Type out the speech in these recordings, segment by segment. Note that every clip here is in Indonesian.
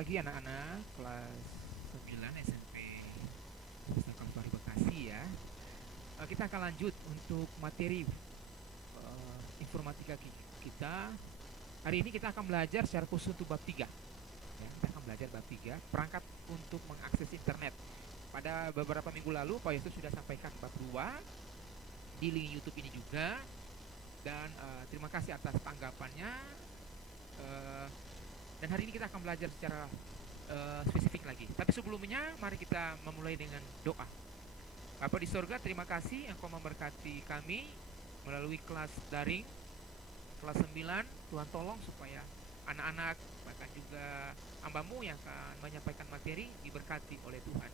pagi anak-anak kelas 9 SMP Kristen Kalvari Bekasi ya. Kita akan lanjut untuk materi informatika kita. Hari ini kita akan belajar secara khusus untuk bab 3. Ya, kita akan belajar bab 3, perangkat untuk mengakses internet. Pada beberapa minggu lalu Pak Yesus sudah sampaikan bab 2 di link YouTube ini juga. Dan terima kasih atas tanggapannya. Dan hari ini kita akan belajar secara spesifik lagi. Tapi sebelumnya mari kita memulai dengan doa. Bapa di sorga, terima kasih Engkau memberkati kami melalui kelas daring kelas 9. Tuhan tolong supaya anak-anak bahkan juga hamba-Mu yang akan menyampaikan materi diberkati oleh Tuhan.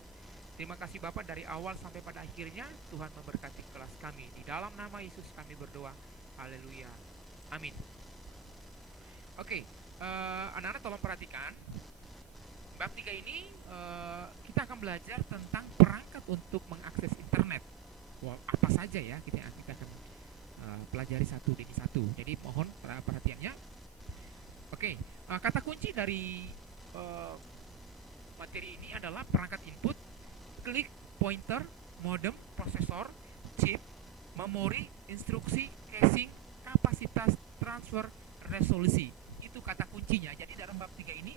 Terima kasih Bapak, dari awal sampai pada akhirnya Tuhan memberkati kelas kami. Di dalam nama Yesus kami berdoa. Haleluya. Amin. Oke, anak-anak tolong perhatikan. Bab 3 ini kita akan belajar tentang perangkat untuk mengakses internet. Wow, apa saja ya kita akan pelajari satu demi satu. Jadi mohon perhatiannya. Oke, kata kunci dari materi ini adalah perangkat input, klik, pointer, modem, prosesor, chip, memori, instruksi, caching, kapasitas, transfer, resolusi. Itu kata kuncinya. Jadi dalam bab 3 ini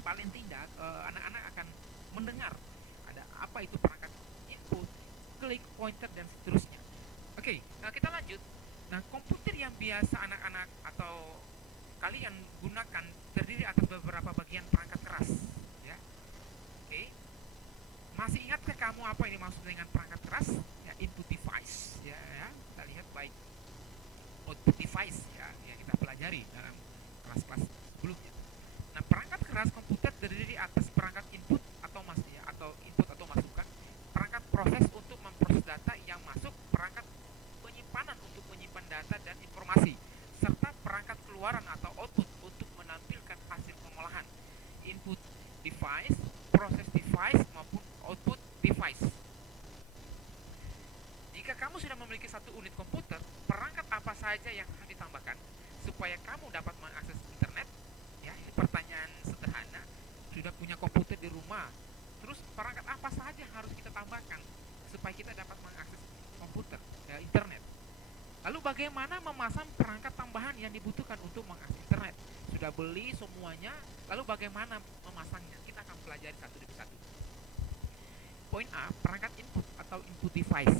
paling tidak anak-anak akan mendengar ada apa itu perangkat input, klik, pointer, dan seterusnya. Oke, nah kita lanjut. Nah, komputer yang biasa anak-anak atau kalian gunakan terdiri atas beberapa bagian perangkat keras, ya. Oke, masih ingatkah kamu apa ini maksud dengan perangkat keras? Ya, input device, ya. Kita lihat baik output device, ya, yang kita pelajari dalam kelas-kelas sebelumnya. Nah, perangkat keras komputer terdiri atas perangkat input atau input atau masukan, perangkat proses untuk memproses data yang masuk, perangkat penyimpanan untuk menyimpan data dan informasi, serta perangkat keluaran atau output untuk menampilkan hasil pengolahan. Input device, proses device maupun output device. Jika kamu sudah memiliki satu unit komputer, perangkat apa saja yang harus ditambahkan supaya kamu dapat mengakses internet? Ya, ini pertanyaan sederhana. Sudah punya komputer di rumah, terus perangkat apa saja harus kita tambahkan supaya kita dapat mengakses komputer, internet? Lalu bagaimana memasang perangkat tambahan yang dibutuhkan untuk mengakses internet? Sudah beli semuanya, lalu bagaimana memasangnya? Kita akan pelajari satu demi satu. Poin A, perangkat input atau input device.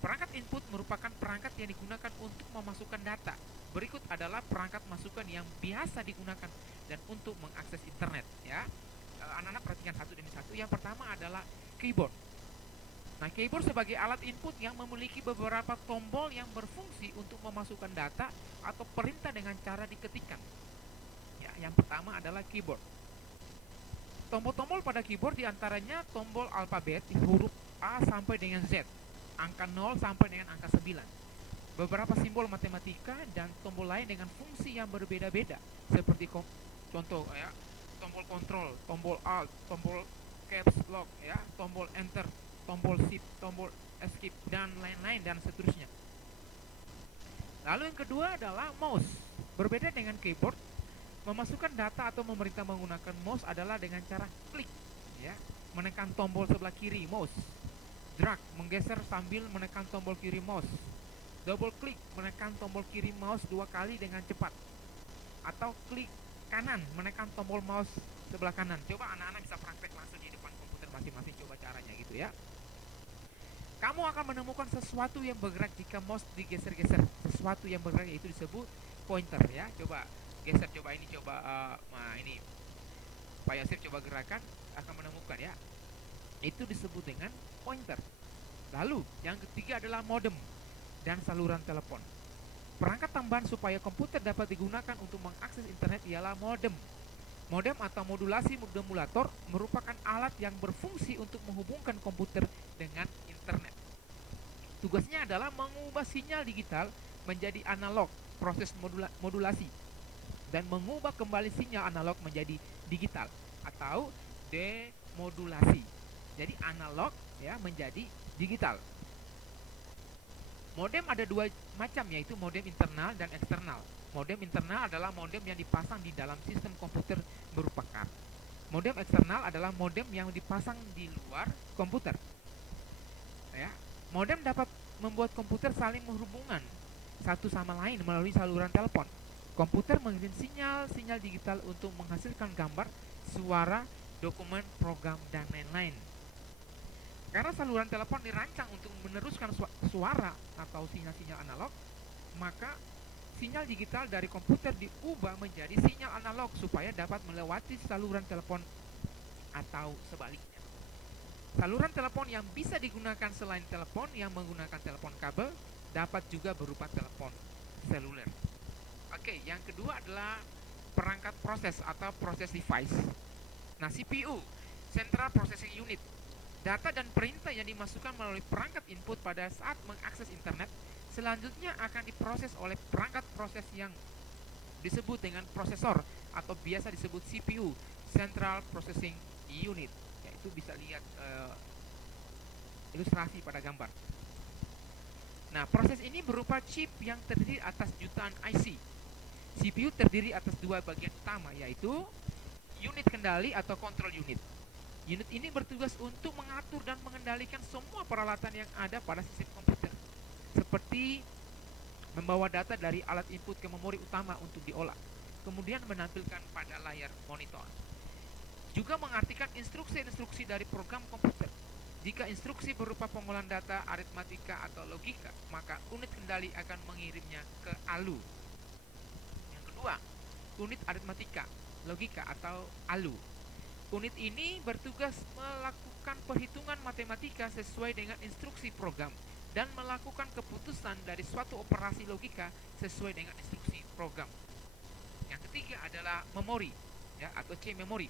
Perangkat input merupakan perangkat yang digunakan untuk memasukkan data. Berikut adalah perangkat masukan yang biasa digunakan dan untuk mengakses internet, ya. Anak-anak perhatikan satu demi satu. Yang pertama adalah keyboard. Nah, keyboard sebagai alat input yang memiliki beberapa tombol yang berfungsi untuk memasukkan data atau perintah dengan cara diketikkan. Ya, yang pertama adalah keyboard. Tombol-tombol pada keyboard diantaranya tombol alfabet huruf A sampai dengan Z, angka 0 sampai dengan angka 9. Beberapa simbol matematika dan tombol lain dengan fungsi yang berbeda-beda, seperti contoh ya, tombol kontrol, tombol alt, tombol caps lock, ya, tombol enter, tombol shift, tombol escape, dan lain-lain dan seterusnya. Lalu yang kedua adalah mouse. Berbeda dengan keyboard, memasukkan data atau memerintah menggunakan mouse adalah dengan cara klik, ya, menekan tombol sebelah kiri mouse, drag, menggeser sambil menekan tombol kiri mouse, double klik, menekan tombol kiri mouse 2 kali dengan cepat, atau klik kanan, menekan tombol mouse sebelah kanan. Coba anak-anak bisa praktek langsung di depan komputer masing-masing, coba caranya gitu ya. Kamu akan menemukan sesuatu yang bergerak jika mouse digeser-geser. Sesuatu yang bergerak itu disebut pointer, ya. Coba geser, coba ini, coba nah ini Pak Yosef coba gerakan, akan menemukan, ya. Itu disebut dengan pointer. Lalu yang ketiga adalah modem dan saluran telepon. Perangkat tambahan supaya komputer dapat digunakan untuk mengakses internet ialah modem. Modem atau modulasi demulator merupakan alat yang berfungsi untuk menghubungkan komputer dengan internet. Tugasnya adalah mengubah sinyal digital menjadi analog, proses modulasi, dan mengubah kembali sinyal analog menjadi digital atau demodulasi. Jadi analog, ya, menjadi digital. Modem ada 2 macam, yaitu modem internal dan eksternal. Modem internal adalah modem yang dipasang di dalam sistem komputer berupa kartu Modem eksternal adalah modem yang dipasang di luar komputer. Ya, modem dapat membuat komputer saling berhubungan satu sama lain melalui saluran telepon. Komputer mengirim sinyal-sinyal digital untuk menghasilkan gambar, suara, dokumen, program, dan lain-lain. Karena saluran telepon dirancang untuk meneruskan suara atau sinyal-sinyal analog, maka sinyal digital dari komputer diubah menjadi sinyal analog supaya dapat melewati saluran telepon atau sebaliknya. Saluran telepon yang bisa digunakan selain telepon yang menggunakan telepon kabel dapat juga berupa telepon seluler. Oke, yang kedua adalah perangkat proses atau process device. Nah, CPU, Central Processing Unit. Data dan perintah yang dimasukkan melalui perangkat input pada saat mengakses internet selanjutnya akan diproses oleh perangkat proses yang disebut dengan prosesor atau biasa disebut CPU, Central Processing Unit. Yaitu bisa lihat ilustrasi pada gambar. Nah, proses ini berupa chip yang terdiri atas jutaan IC. CPU terdiri atas dua bagian utama, yaitu unit kendali atau control unit. Unit ini bertugas untuk mengatur dan mengendalikan semua peralatan yang ada pada sistem komputer, seperti membawa data dari alat input ke memori utama untuk diolah, kemudian menampilkan pada layar monitor. Juga mengartikan instruksi-instruksi dari program komputer. Jika instruksi berupa pengolahan data, aritmatika, atau logika, maka unit kendali akan mengirimnya ke ALU. Yang kedua, unit aritmatika, logika, atau ALU. Unit ini bertugas melakukan perhitungan matematika sesuai dengan instruksi program dan melakukan keputusan dari suatu operasi logika sesuai dengan instruksi program. Yang ketiga adalah memori, ya, atau C memori.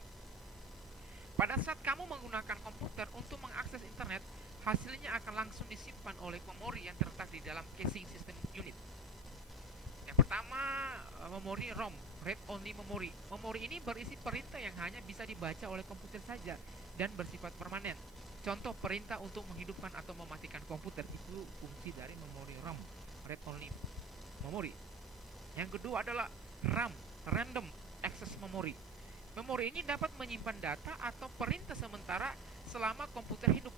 Pada saat kamu menggunakan komputer untuk mengakses internet, hasilnya akan langsung disimpan oleh memori yang terletak di dalam casing sistem unit. Yang pertama, memori ROM, Read Only Memory. Memori ini berisi perintah yang hanya bisa dibaca oleh komputer saja dan bersifat permanen. Contoh perintah untuk menghidupkan atau mematikan komputer itu fungsi dari memori ROM, Read Only Memory. Yang kedua adalah RAM, Random Access Memory. Memori ini dapat menyimpan data atau perintah sementara selama komputer hidup.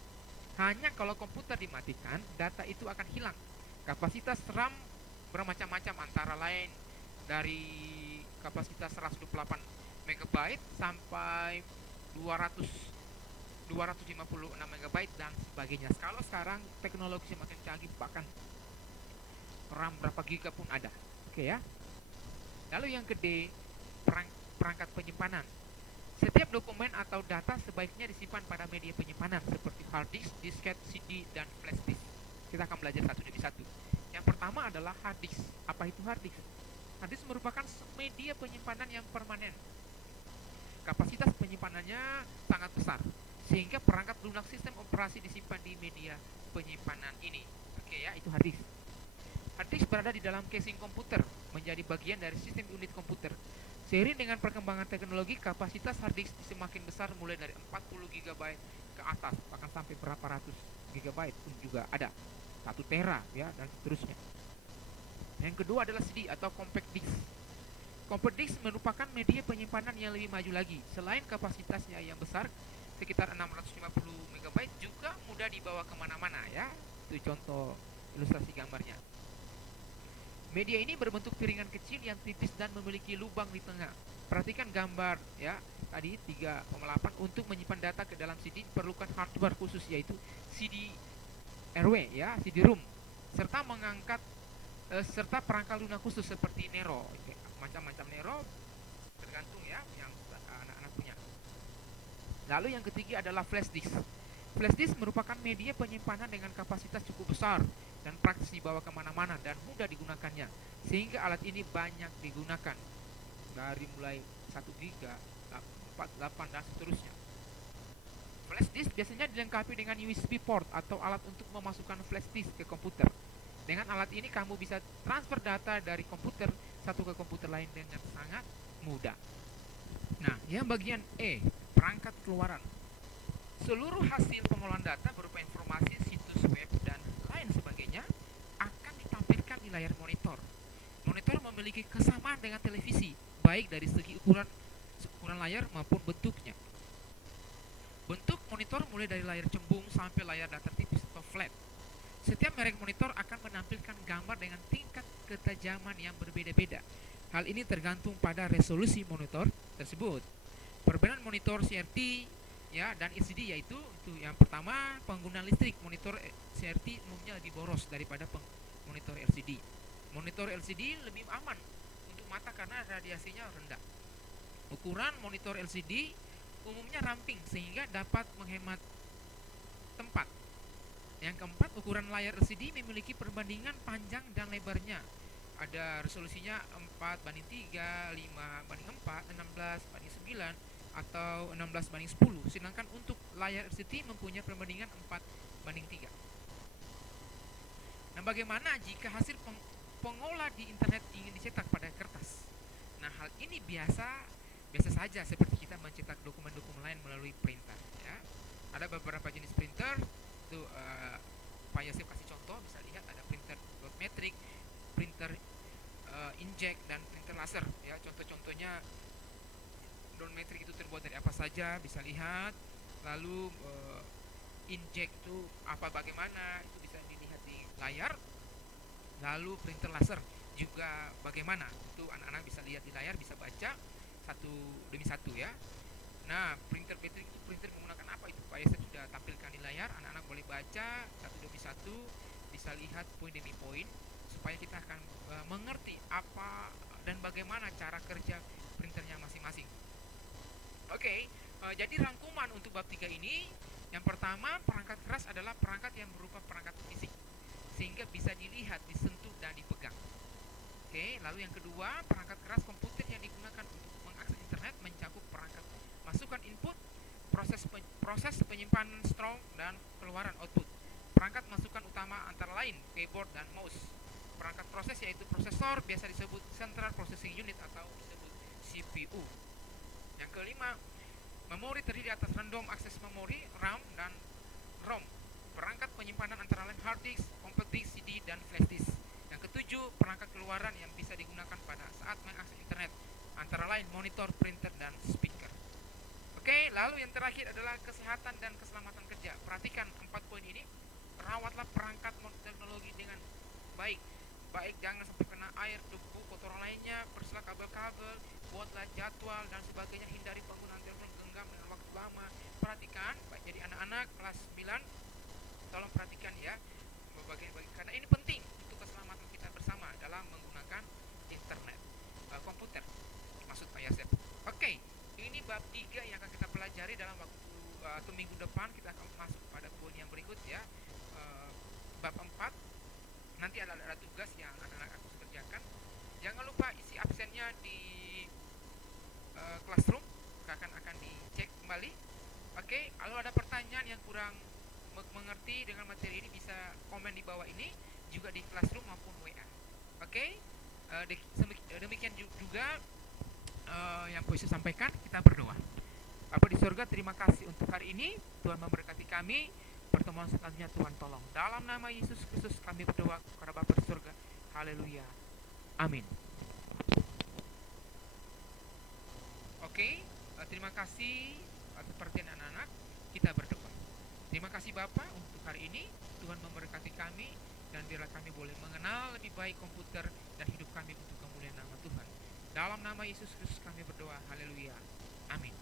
Hanya kalau komputer dimatikan, data itu akan hilang. Kapasitas RAM bermacam-macam, antara lain dari kapasitas 128 MB sampai 256 MB dan sebagainya. Kalau sekarang teknologi semakin canggih, bahkan RAM berapa giga pun ada. Oke ya. Lalu yang kedua, perangkat penyimpanan. Setiap dokumen atau data sebaiknya disimpan pada media penyimpanan seperti hard disk, disket, CD, dan flash disk. Kita akan belajar satu demi satu. Yang pertama adalah hard disk. Apa itu hard disk? Hard disk merupakan media penyimpanan yang permanen. Kapasitas penyimpanannya sangat besar, sehingga perangkat lunak sistem operasi disimpan di media penyimpanan ini. Oke ya, itu hard disk. Hard disk berada di dalam casing komputer, menjadi bagian dari sistem unit komputer. Seiring dengan perkembangan teknologi, kapasitas hard disk semakin besar, mulai dari 40 GB ke atas, bahkan sampai berapa ratus GB pun juga ada. 1 tera ya, dan seterusnya. Yang kedua adalah CD atau compact disk. Compact disk merupakan media penyimpanan yang lebih maju lagi. Selain kapasitasnya yang besar, sekitar 650 MB, juga mudah dibawa kemana-mana ya. Itu contoh ilustrasi gambarnya. Media ini berbentuk piringan kecil yang tipis dan memiliki lubang di tengah. Perhatikan gambar ya, tadi 3,8. Untuk menyimpan data ke dalam CD diperlukan hardware khusus, yaitu CD RW ya, CD-ROM, serta serta perangkat lunak khusus seperti Nero. Macam-macam Nero tergantung ya yang anak-anak punya. Lalu yang ketiga adalah flash disk. Flash disk merupakan media penyimpanan dengan kapasitas cukup besar dan praktis dibawa kemana-mana dan mudah digunakannya, sehingga alat ini banyak digunakan, dari mulai 1 giga, 4, 8, dan seterusnya. Flash disk biasanya dilengkapi dengan USB port atau alat untuk memasukkan flash disk ke komputer. Dengan alat ini kamu bisa transfer data dari komputer satu ke komputer lain dengan sangat mudah. Nah, yang bagian E, perangkat keluaran. Seluruh hasil pengolahan data berupa informasi, situs web, dan lain sebagainya akan ditampilkan di layar monitor. Monitor memiliki kesamaan dengan televisi, baik dari segi ukuran layar maupun bentuknya. Bentuk monitor mulai dari layar cembung sampai layar datar tipis atau flat. Setiap merek monitor akan menampilkan gambar dengan tingkat ketajaman yang berbeda-beda. Hal ini tergantung pada resolusi monitor tersebut. Perbedaan monitor CRT ya dan LCD yaitu itu yang pertama, penggunaan listrik. Monitor CRT umumnya lebih boros daripada monitor LCD. Monitor LCD lebih aman untuk mata karena radiasinya rendah. Ukuran monitor LCD umumnya ramping sehingga dapat menghemat tempat. Yang keempat, ukuran layar LCD memiliki perbandingan panjang dan lebarnya. Ada resolusinya 4:3, 5:4, 16:9, atau 16:10. Sedangkan untuk layar LCD mempunyai perbandingan 4:3. Nah, bagaimana jika hasil pengolah di internet ingin dicetak pada kertas? Nah, hal ini biasa biasa saja seperti kita mencetak dokumen-dokumen lain melalui printer ya. Ada beberapa jenis printer itu Pak Yosef kasih contoh, bisa lihat ada printer dot matrix, printer inkjet dan printer laser ya. Contoh-contohnya dot matrix itu terbuat dari apa saja bisa lihat. Lalu inkjet itu apa bagaimana itu bisa dilihat di layar. Lalu printer laser juga bagaimana itu anak-anak bisa lihat di layar, bisa baca satu demi satu ya. Nah, printer matrix itu printer menggunakan apa itu? Pak Yosef sudah tampilkan di layar, anak-anak boleh baca satu demi satu, bisa lihat poin demi poin supaya kita akan mengerti apa dan bagaimana cara kerja printernya masing-masing. Oke, jadi rangkuman untuk bab 3 ini, yang pertama, perangkat keras adalah perangkat yang berupa perangkat fisik sehingga bisa dilihat, disentuh dan dipegang. Oke, lalu yang kedua, perangkat keras komputer yang digunakan untuk mengakses internet mencakup perangkat masukan input, proses penyimpanan strong dan keluaran output. Perangkat masukan utama antara lain keyboard dan mouse. Perangkat proses yaitu prosesor, biasa disebut Central Processing Unit atau disebut CPU. Yang kelima, memori terdiri atas random access memory RAM dan ROM. Perangkat penyimpanan antara lain hard disk, compact disk, CD dan flash disk. Yang ketujuh, perangkat keluaran yang bisa digunakan pada saat mengakses internet antara lain monitor, printer dan speaker. Oke, lalu yang terakhir adalah kesehatan dan keselamatan kerja. Perhatikan 4 poin ini. Rawatlah perangkat teknologi dengan baik. Baik jangan sampai kena air, debu, kotoran lainnya. Persilah kabel-kabel, buatlah jadwal dan sebagainya. Hindari penggunaan telepon genggam dengan waktu lama. Perhatikan, baik jadi anak-anak kelas 9, tolong perhatikan ya bagian-bagian karena ini penting untuk keselamatan kita bersama dalam menggunakan internet, komputer maksud Pak Yasef. Oke, ini bab 3 yang akan kita pelajari dalam waktu atau minggu depan. Kita akan masuk pada poin yang berikut ya. Bab 4 nanti ada tugas yang anak-anak akan kerjakan. Jangan lupa isi absennya di classroom, akan dicek kembali. Oke, kalau ada pertanyaan yang kurang mengerti dengan materi ini bisa komen di bawah ini, juga di classroom maupun WA. Oke, demikian juga yang bisa sampaikan. Kita berdoa. Bapa di surga, terima kasih untuk hari ini. Tuhan memberkati kami. Pertemuan selanjutnya Tuhan tolong. Dalam nama Yesus Kristus kami berdoa kepada Bapa di surga. Haleluya. Amin. Oke, terima kasih atas perhatian anak-anak. Kita berdoa. Terima kasih Bapak untuk hari ini. Tuhan memberkati kami dan biarlah kami boleh mengenal lebih baik komputer dan hidup kami untuk kemuliaan nama Tuhan. Dalam nama Yesus Kristus kami berdoa. Haleluya. Amin.